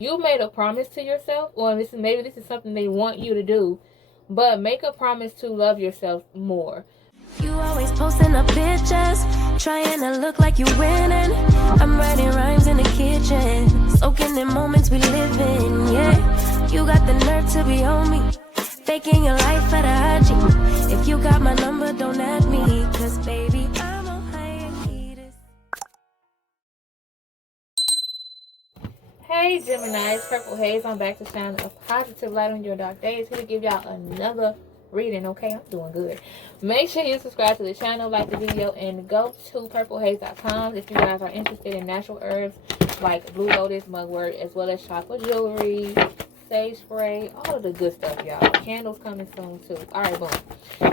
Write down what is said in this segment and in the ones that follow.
You made a promise to yourself, or maybe this is something they want you to do, but make a promise to love yourself more. You always posting up pictures, trying to look like you winning. I'm writing rhymes in the kitchen, soaking in moments we live in, yeah. You got the nerve to be on me, faking your life for the IG. If you got my number, don't add me, cause baby, I'm on hiatus. Hey Gemini, it's Purple Haze. I'm back to shine a positive light on your dark days. Here to give y'all another reading, okay? I'm doing good. Make sure you subscribe to the channel, like the video, and go to purplehaze.com if you guys are interested in natural herbs like blue lotus, mugwort, as well as chakra jewelry, sage spray, all of the good stuff, y'all. Candles coming soon too. Alright, boom.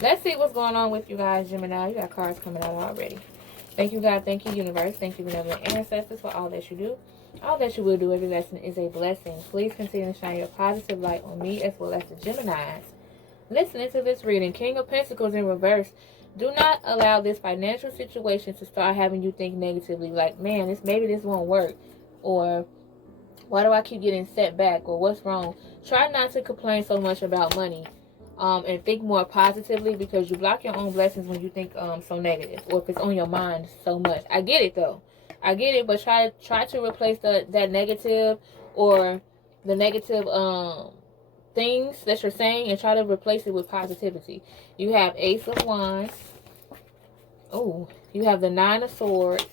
Let's see what's going on with you guys, Gemini. You got cards coming out already. Thank you, God. Thank you, universe. Thank you, benevolent ancestors, for all that you do. All that you will do. Every lesson is a blessing. Please continue to shine your positive light on me as well as the Geminis listening to this reading. King of Pentacles in reverse. Do not allow this financial situation to start having you think negatively, like, man, maybe this won't work, or why do I keep getting set back, or what's wrong. Try not to complain so much about money, and think more positively, because you block your own blessings when you think so negative, or if it's on your mind so much. I get it though. I get it, but try to replace that negative, or the negative things that you're saying, and try to replace it with positivity. You have Ace of Wands. Oh, you have the Nine of Swords,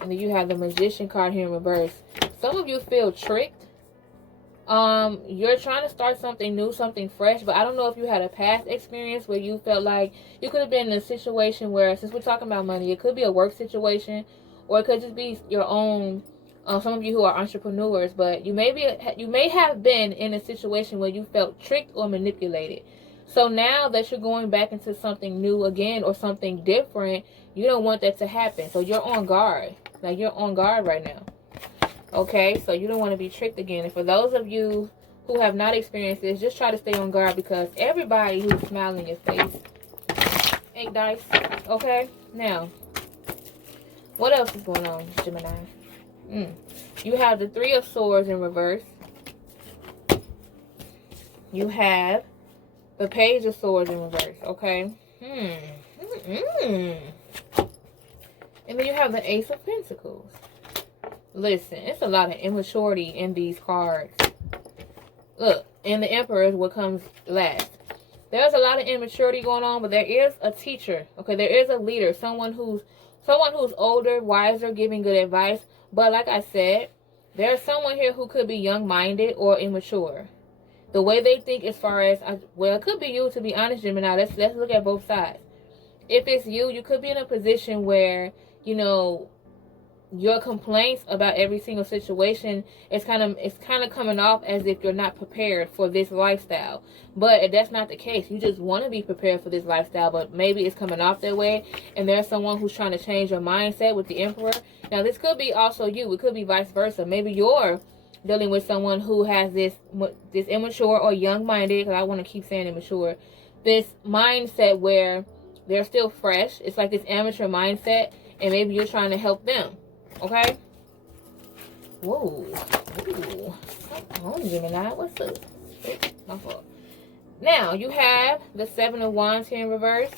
and then you have the Magician card here in reverse. Some of you feel tricked. You're trying to start something new, something fresh, but I don't know if you had a past experience where you felt like you could have been in a situation where, since we're talking about money, it could be a work situation, or it could just be your own. Some of you who are entrepreneurs, but you may have been in a situation where you felt tricked or manipulated. So now that you're going back into something new again, or something different, you don't want that to happen. So you're on guard. Like, you're on guard right now. Okay, so you don't want to be tricked again. And for those of you who have not experienced this, just try to stay on guard, because everybody who's smiling in your face ain't dice. Okay, now, what else is going on, Gemini? You have the Three of Swords in reverse. You have the Page of Swords in reverse, okay? And then you have the Ace of Pentacles. Listen, it's a lot of immaturity in these cards. Look, and the Emperor is what comes last. There's a lot of immaturity going on, but there is a teacher, okay? There is a leader, someone who's older, wiser, giving good advice. But like I said, there's someone here who could be young-minded or immature. The way they think, as far as, well, it could be you, to be honest, Gemini. Let's look at both sides. If it's you, you could be in a position where, you know, your complaints about every single situation is kind of coming off as if you're not prepared for this lifestyle. But that's not the case. You just want to be prepared for this lifestyle, but maybe it's coming off that way, and there's someone who's trying to change your mindset with the Emperor. Now, this could be also you. It could be vice versa. Maybe you're dealing with someone who has this immature or young-minded, because I want to keep saying immature, this mindset where they're still fresh. It's like this amateur mindset, and maybe you're trying to help them. Okay? Whoa. Ooh. Come on, Gemini. What's up? Oops, my fault. Now, you have the Seven of Wands here in reverse.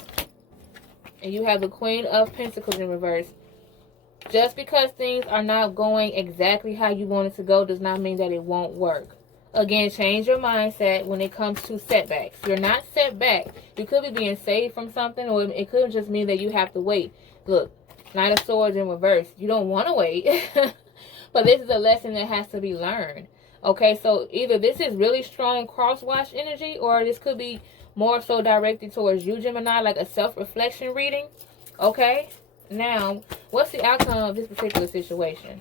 And you have the Queen of Pentacles in reverse. Just because things are not going exactly how you want it to go does not mean that it won't work. Again, change your mindset when it comes to setbacks. You're not set back. You could be being saved from something, or it could just mean that you have to wait. Look. Knight of Swords in reverse. You don't want to wait. But this is a lesson that has to be learned. Okay, so either this is really strong cross-watch energy, or this could be more so directed towards you, Gemini, like a self-reflection reading. Okay, now, what's the outcome of this particular situation?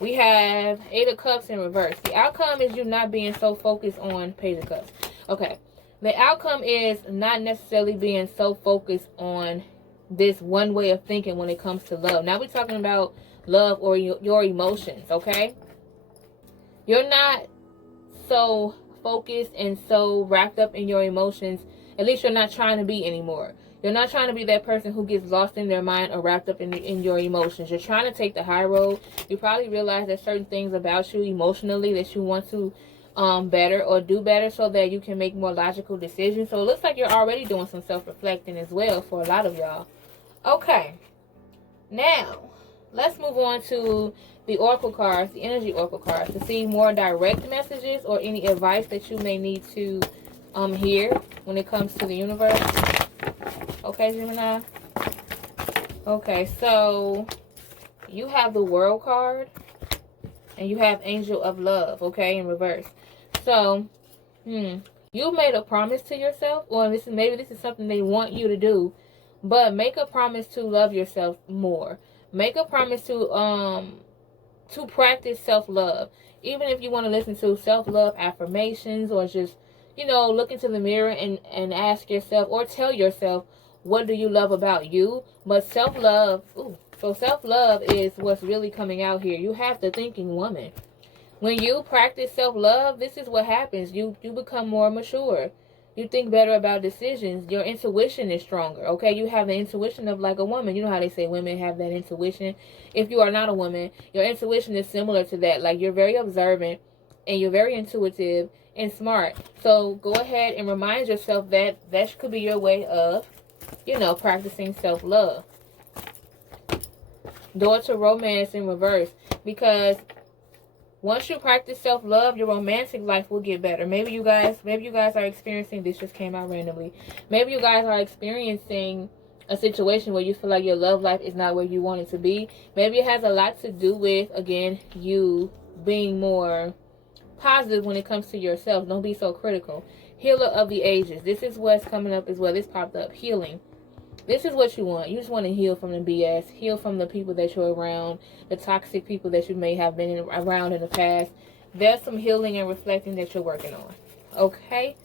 We have Eight of Cups in reverse. The outcome is you not being so focused on Page of Cups. Okay, the outcome is not necessarily being so focused on this one way of thinking when it comes to love. Now we're talking about love or your emotions, okay? You're not so focused and so wrapped up in your emotions. At least you're not trying to be anymore. You're not trying to be that person who gets lost in their mind or wrapped up in your emotions. You're trying to take the high road. You probably realize that certain things about you emotionally that you want to better or do better so that you can make more logical decisions. So it looks like you're already doing some self-reflecting as well for a lot of y'all. Okay. Now, let's move on to the oracle cards, the energy oracle cards, to see more direct messages or any advice that you may need to hear when it comes to the universe. Okay, Gemini? Okay, so you have the World card and you have Angel of Love, okay, in reverse. So, you made a promise to yourself, or maybe this is something they want you to do, but make a promise to love yourself more. Make a promise to practice self-love. Even if you want to listen to self-love affirmations, or just, look into the mirror and ask yourself or tell yourself, what do you love about you? But self-love, so self-love is what's really coming out here. You have the thinking woman. When you practice self-love, this is what happens. You become more mature. You think better about decisions. Your intuition is stronger, okay? You have the intuition of like a woman. You know how they say women have that intuition. If you are not a woman, your intuition is similar to that. Like, you're very observant and you're very intuitive and smart. So go ahead and remind yourself that could be your way of, practicing self-love. Door to romance in reverse. Because once you practice self-love, your romantic life will get better. Maybe you guys are experiencing, this just came out randomly. Maybe you guys are experiencing a situation where you feel like your love life is not where you want it to be. Maybe it has a lot to do with, again, you being more positive when it comes to yourself. Don't be so critical. Healer of the ages. This is what's coming up as well. This popped up. Healing. This is what you want. You just want to heal from the BS. Heal from the people that you're around. The toxic people that you may have been around in the past. There's some healing and reflecting that you're working on. Okay?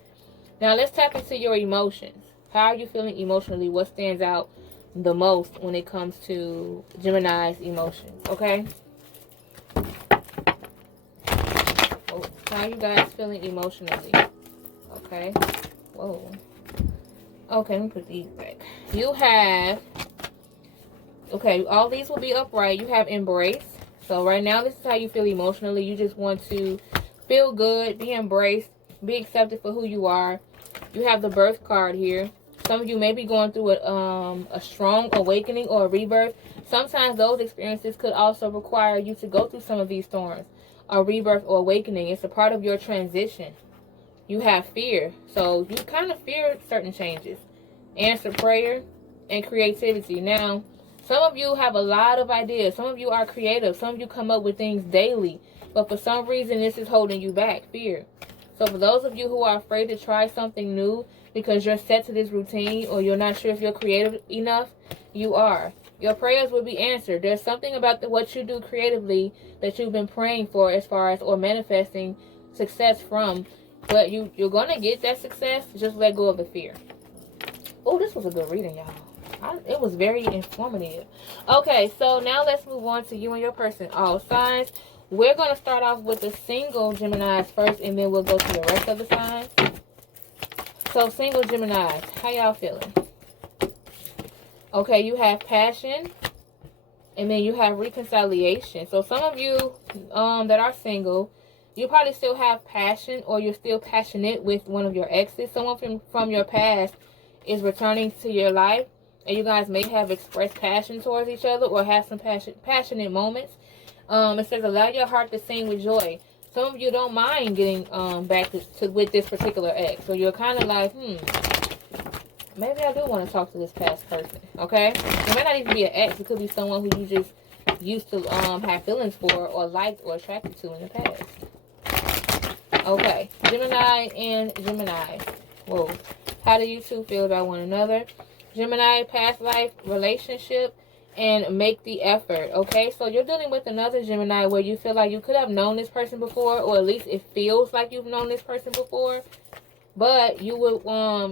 Now let's tap into your emotions. How are you feeling emotionally? What stands out the most when it comes to Gemini's emotions? Okay? How are you guys feeling emotionally? Okay? Whoa. Okay, let me put these back. You have, okay, all these will be upright. You have embrace. So right now, this is how you feel emotionally. You just want to feel good, be embraced, be accepted for who you are. You have the birth card here. Some of you may be going through a strong awakening or a rebirth. Sometimes those experiences could also require you to go through some of these storms. A rebirth or awakening. It's a part of your transition. You have fear. So you kind of fear certain changes. Answer prayer and creativity. Now, some of you have a lot of ideas. Some of you are creative. Some of you come up with things daily. But for some reason, this is holding you back. Fear. So for those of you who are afraid to try something new because you're set to this routine, or you're not sure if you're creative enough, you are. Your prayers will be answered. There's something about what you do creatively that you've been praying for, as far as, or manifesting success from. But you're going to get that success. Just let go of the fear. Oh, this was a good reading, y'all. It was very informative. Okay, so now let's move on to you and your person. All signs. We're going to start off with the single Geminis first, and then we'll go to the rest of the signs. So, single Geminis, how y'all feeling? Okay, you have passion, and then you have reconciliation. So, some of you that are single, you probably still have passion, or you're still passionate with one of your exes. Someone from your past is returning to your life, and you guys may have expressed passion towards each other, or have some passionate moments. It says, allow your heart to sing with joy. Some of you don't mind getting back with this particular ex. So you're kind of like, maybe I do want to talk to this past person. Okay? It might not even be an ex. It could be someone who you just used to have feelings for, or liked, or attracted to in the past. Okay. Gemini and Gemini. Whoa. How do you two feel about one another? Gemini, past life, relationship, and make the effort. Okay, so you're dealing with another Gemini where you feel like you could have known this person before, or at least it feels like you've known this person before, but you would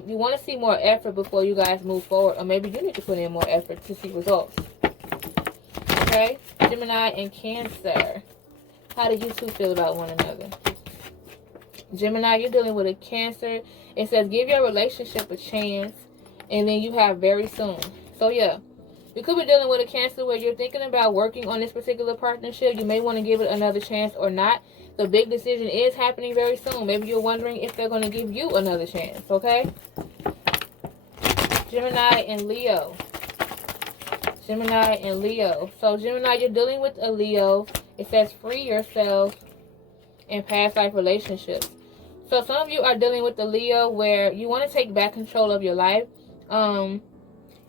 you want to see more effort before you guys move forward, or maybe you need to put in more effort to see results. Okay, Gemini and Cancer. How do you two feel about one another? Gemini, you're dealing with a Cancer. It says give your relationship a chance And then you have very soon. So yeah, you could be dealing with a Cancer where you're thinking about working on this particular partnership. You may want to give it another chance or not. The big decision is happening very soon. Maybe you're wondering if they're going to give you another chance, okay? Gemini and Leo. Gemini and Leo. So Gemini, you're dealing with a Leo. It says free yourself in past life relationships. So some of you are dealing with the Leo where you want to take back control of your life.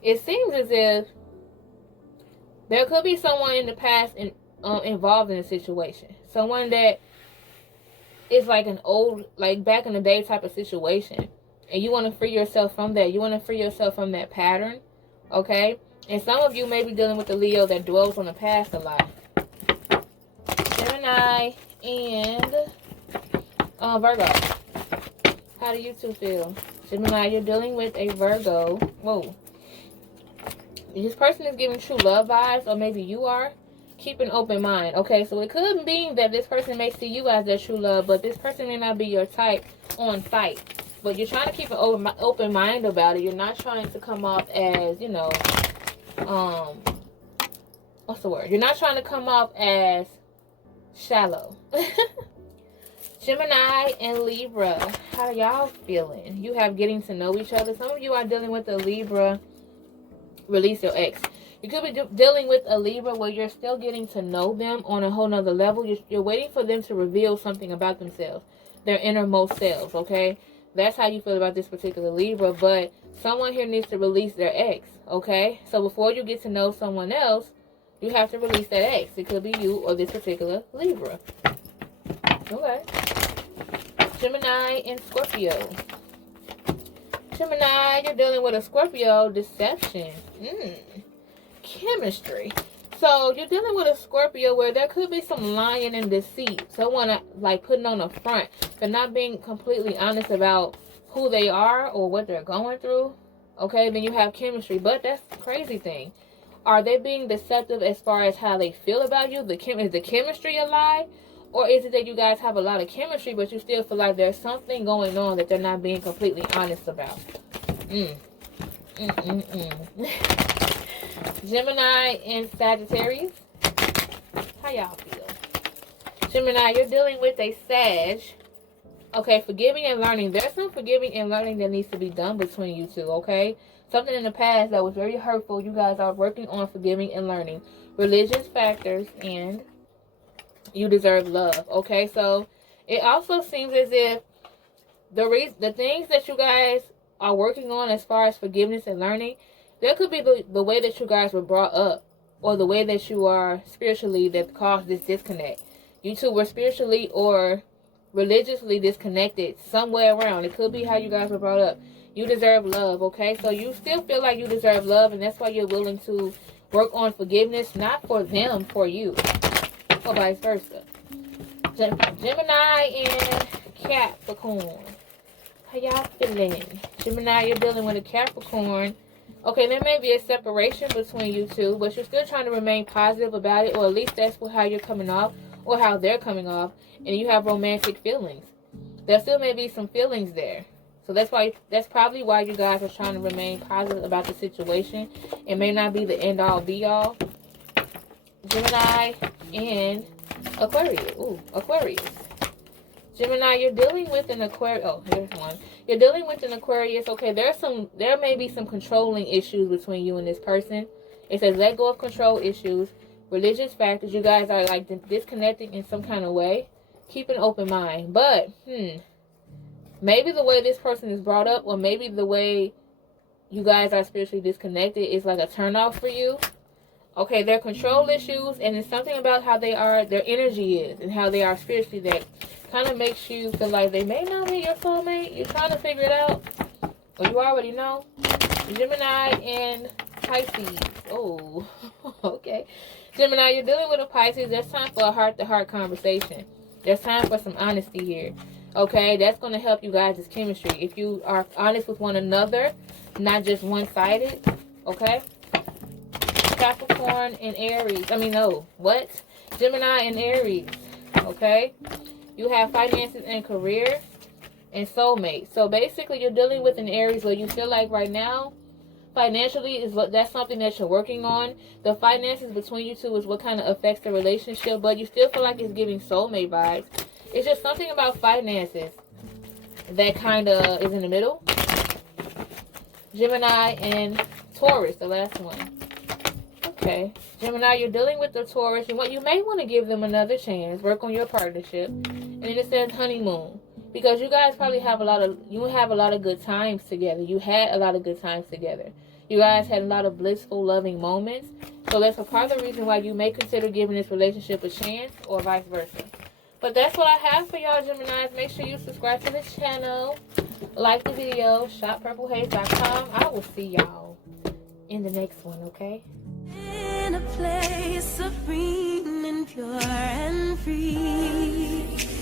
It seems as if there could be someone in the past involved in a situation. Someone that is like an old, like back in the day type of situation. And you want to free yourself from that. You want to free yourself from that pattern. Okay? And some of you may be dealing with the Leo that dwells on the past a lot. Gemini and Virgo. How do you two feel? Gemini, you're dealing with a Virgo. Whoa. This person is giving true love vibes, or maybe you are. Keep an open mind. Okay, so it could be that this person may see you as their true love, but this person may not be your type on sight. But you're trying to keep an open mind about it. You're not trying to come off as, you know, what's the word? You're not trying to come off as shallow. Gemini and Libra, how are y'all feeling? You have getting to know each other. Some of you are dealing with a Libra. Release your ex. You could be dealing with a Libra where you're still getting to know them on a whole nother level. You're waiting for them to reveal something about themselves, their innermost selves, okay? That's how you feel about this particular Libra, but someone here needs to release their ex, okay? So before you get to know someone else, you have to release that ex. It could be you or this particular Libra. Okay. Gemini and Scorpio. Gemini, you're dealing with a Scorpio. Deception. Chemistry. So you're dealing with a Scorpio where there could be some lying and deceit. Someone like putting on a front. They're not being completely honest about who they are or what they're going through. Okay, then you have chemistry. But that's the crazy thing. Are they being deceptive as far as how they feel about you? Is the chemistry a lie? Or is it that you guys have a lot of chemistry, but you still feel like there's something going on that they're not being completely honest about? Gemini and Sagittarius. How y'all feel? Gemini, you're dealing with a Sag. Okay, forgiving and learning. There's some forgiving and learning that needs to be done between you two, okay? Something in the past that was very hurtful. You guys are working on forgiving and learning. Religious factors, and you deserve love, okay? So it also seems as if the things that you guys are working on as far as forgiveness and learning, there could be the way that you guys were brought up, or the way that you are spiritually that caused this disconnect. You two were spiritually or religiously disconnected somewhere around. It could be how you guys were brought up. You deserve love, okay? So you still feel like you deserve love, and that's why you're willing to work on forgiveness, not for them, for you, or vice versa. Gemini and Capricorn. How y'all feeling? Gemini, you're dealing with a Capricorn. Okay, there may be a separation between you two, but you're still trying to remain positive about it, or at least that's how you're coming off, or how they're coming off, and you have romantic feelings. There still may be some feelings there. So that's probably why you guys are trying to remain positive about the situation. It may not be the end all be all. Gemini and Aquarius. Ooh, Aquarius. Gemini, you're dealing with an Aquarius. Oh, here's one. You're dealing with an Aquarius. Okay, there may be some controlling issues between you and this person. It says let go of control issues, religious factors. You guys are like disconnecting in some kind of way. Keep an open mind. But, maybe the way this person is brought up, or maybe the way you guys are spiritually disconnected is like a turnoff for you. Okay, there are control issues, and it's something about how they are, their energy is, and how they are spiritually that kind of makes you feel like they may not be your soulmate. You're trying to figure it out, or you already know. Gemini and Pisces. Oh, okay. Gemini, you're dealing with a Pisces. There's time for a heart-to-heart conversation. There's time for some honesty here. Okay, that's going to help you guys' chemistry. If you are honest with one another, not just one-sided. Okay? Capricorn and Aries. Gemini and Aries. Okay? You have finances and career and soulmate. So basically, you're dealing with an Aries where you feel like right now, financially is what, that's something that you're working on. The finances between you two is what kind of affects the relationship, but you still feel like it's giving soulmate vibes. It's just something about finances that kind of is in the middle. Gemini and Taurus, the last one. Okay. Gemini, you're dealing with the Taurus. You may want to give them another chance. Work on your partnership. And it just says honeymoon. Because you guys probably have a lot of good times together. You had a lot of good times together. You guys had a lot of blissful, loving moments. So that's a part of the reason why you may consider giving this relationship a chance, or vice versa. But that's what I have for y'all, Geminis. Make sure you subscribe to this channel. Like the video. ShopPurpleHaze.com. I will see y'all in the next one, okay? In a place serene and pure and free.